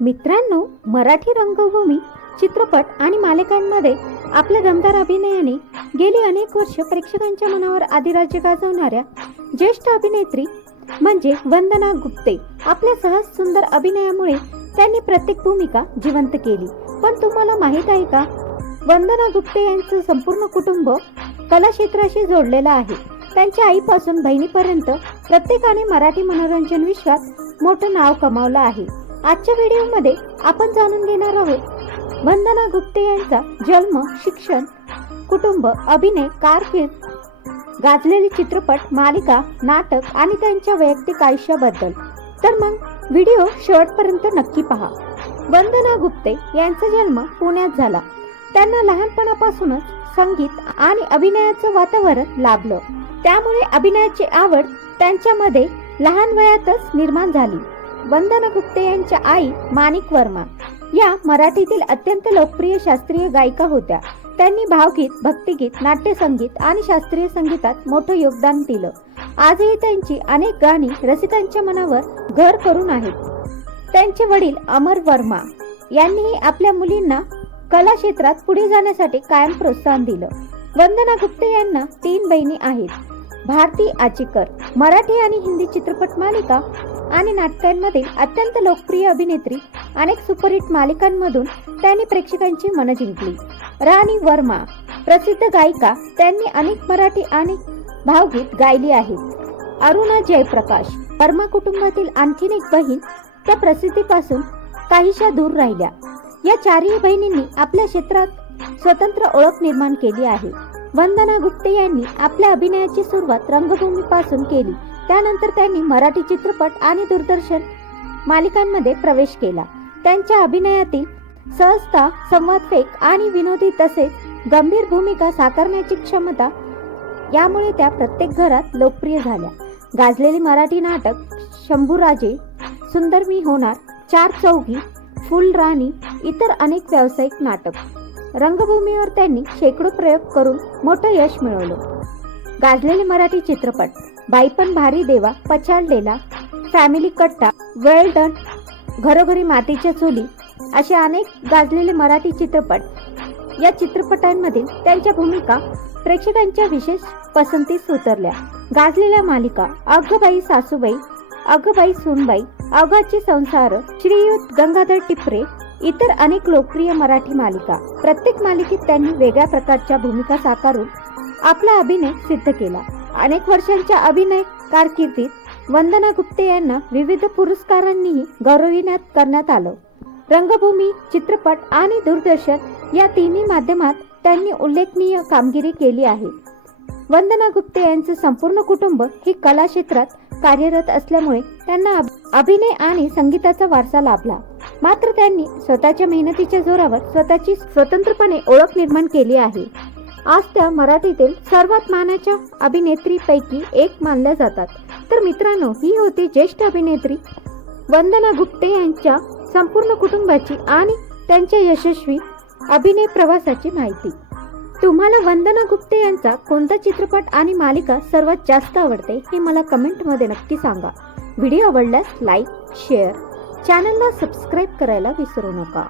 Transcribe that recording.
मित्रांनो, मराठी रंगभूमी चित्रपट आणि मालिकांमध्ये आपल्या दमदार अभिनयाने गेली अनेक वर्ष प्रेक्षकांच्या मनावर अधिराज्य गाजवणाऱ्या ज्येष्ठ अभिनेत्री म्हणजे वंदना गुप्ते. आपल्या सहज सुंदर अभिनयामुळे त्यांनी प्रत्येक भूमिका जिवंत केली. पण तुम्हाला माहित आहे का, वंदना गुप्ते यांचं संपूर्ण कुटुंब कला क्षेत्राशी जोडलेलं आहे. त्यांच्या आईपासून बहिणीपर्यंत प्रत्येकाने मराठी मनोरंजन विश्वात मोठं नाव कमावलं आहे. आजच्या व्हिडिओमध्ये आपण जाणून घेणार आहोत वंदना गुप्ते यांचा जन्म, शिक्षण, कुटुंब, अभिनय, कारकीर्द, गाजलेले चित्रपट, मालिका, नाटक आणि त्यांच्या वैयक्तिक आयुष्याबद्दल. तर मग व्हिडिओ शेवटपर्यंत नक्की पहा. वंदना गुप्ते यांचा जन्म पुण्यात झाला. त्यांना लहानपणापासूनच संगीत आणि अभिनयाचं वातावरण लाभलं. त्यामुळे अभिनयाची आवड त्यांच्यामध्ये लहान वयातच निर्माण झाली. वंदना गुप्ते यांच्या आई माणिक वर्मा या मराठीतील अत्यंत लोकप्रिय शास्त्रीय गायिका होत्या. त्यांनी भावगीत, भक्तिगीत, नाट्यसंगीत आणि शास्त्रीय संगीतात मोठं योगदान दिलं. आजही त्यांची अनेक गाणी रसिकांच्या मनावर घर करून आहेत. त्यांचे वडील अमर वर्मा यांनीही आपल्या मुलींना कला क्षेत्रात पुढे जाण्यासाठी कायम प्रोत्साहन दिलं. वंदना गुप्ते यांना 3 बहिणी आहेत. भारती आचीकर मराठी आणि हिंदी चित्रपट, मालिका आणि नाटकांमध्ये अत्यंत लोकप्रिय अभिनेत्री. अनेक सुपरहिट मालिकांमधून त्यांनी प्रेक्षकांची मनं जिंकली. राणी वर्मा प्रसिद्ध गायिका, त्यांनी अनेक मराठी आणि भावगीत गायली आहेत. अरुणा जयप्रकाश वर्मा कुटुंबातील आणखीन एक बहीण, त्या प्रसिद्धीपासून काहीशा दूर राहिल्या. या 4ही बहिणींनी आपल्या क्षेत्रात स्वतंत्र ओळख निर्माण केली आहे. वंदना गुप्ते यांनी आपल्या अभिनयाची सुरुवात रंगभूमीपासून केली. त्यानंतर त्यांनी मराठी चित्रपट आणि दूरदर्शन मालिकांमध्ये प्रवेश केला. त्यांच्या अभिनयातील सहजता, संवादफेक आणि विनोदी तसेच गंभीर भूमिका साकारण्याची क्षमता यामुळे त्या प्रत्येक घरात लोकप्रिय झाल्या. गाजलेली मराठी नाटक शंभूराजे, सुंदर मी होणार, 4 चौघी, फुलराणी, इतर अनेक व्यावसायिक नाटक, रंगभूमीवर त्यांनी शेकडो प्रयोग करून मोठं यश मिळवलं. गाजलेले मराठी चित्रपट बाईपण भारी देवा, पछाडलेला, फॅमिली कट्टा, वेल डन, घरोघरी मातीच्या चुली असे अनेक गाजलेले मराठी चित्रपट. या चित्रपटांमधील त्यांच्या भूमिका प्रेक्षकांच्या विशेष पसंतीस उतरल्या. गाजलेल्या मालिका अगबाई सासूबाई, अगबाई सूनबाई, अवघाचे संसार, श्रीयुत गंगाधर टिपरे, इतर अनेक लोकप्रिय मराठी मालिका. प्रत्येक मालिकेत त्यांनी वेगळ्या प्रकारच्या भूमिका साकारून आपला अभिनय सिद्ध केला. अनेक वर्षांच्या अभिनय कारकिर्दीत वंदना गुप्ते यांना विविध पुरस्कारांनीही गौरविण्यात करण्यात आलं. रंगभूमी, चित्रपट आणि दूरदर्शन या तिन्ही माध्यमात त्यांनी उल्लेखनीय कामगिरी केली आहे. वंदना गुप्ते यांचं संपूर्ण कुटुंब हे कला क्षेत्रात कार्यरत असल्यामुळे त्यांना अभिनय आणि संगीताचा वारसा लाभला. मात्र त्यांनी स्वतःच्या मेहनतीच्या जोरावर स्वतःची स्वतंत्रपणे ओळख निर्माण केली आहे. आज त्या मराठीतील सर्वात मानाच्या अभिनेत्रीपैकी एक मानल्या जातात. तर मित्रांनो, ही होती ज्येष्ठ अभिनेत्री वंदना गुप्ते यांच्या संपूर्ण कुटुंबाची आणि त्यांच्या यशस्वी अभिनय प्रवासाची माहिती. तुम्हाला वंदना गुप्ते यांचा कोणता चित्रपट आणि मालिका सर्वात जास्त आवडते हे मला कमेंटमध्ये नक्की सांगा. व्हिडिओ आवडल्यास लाईक, शेअर, चॅनलला सबस्क्राईब करायला विसरू नका.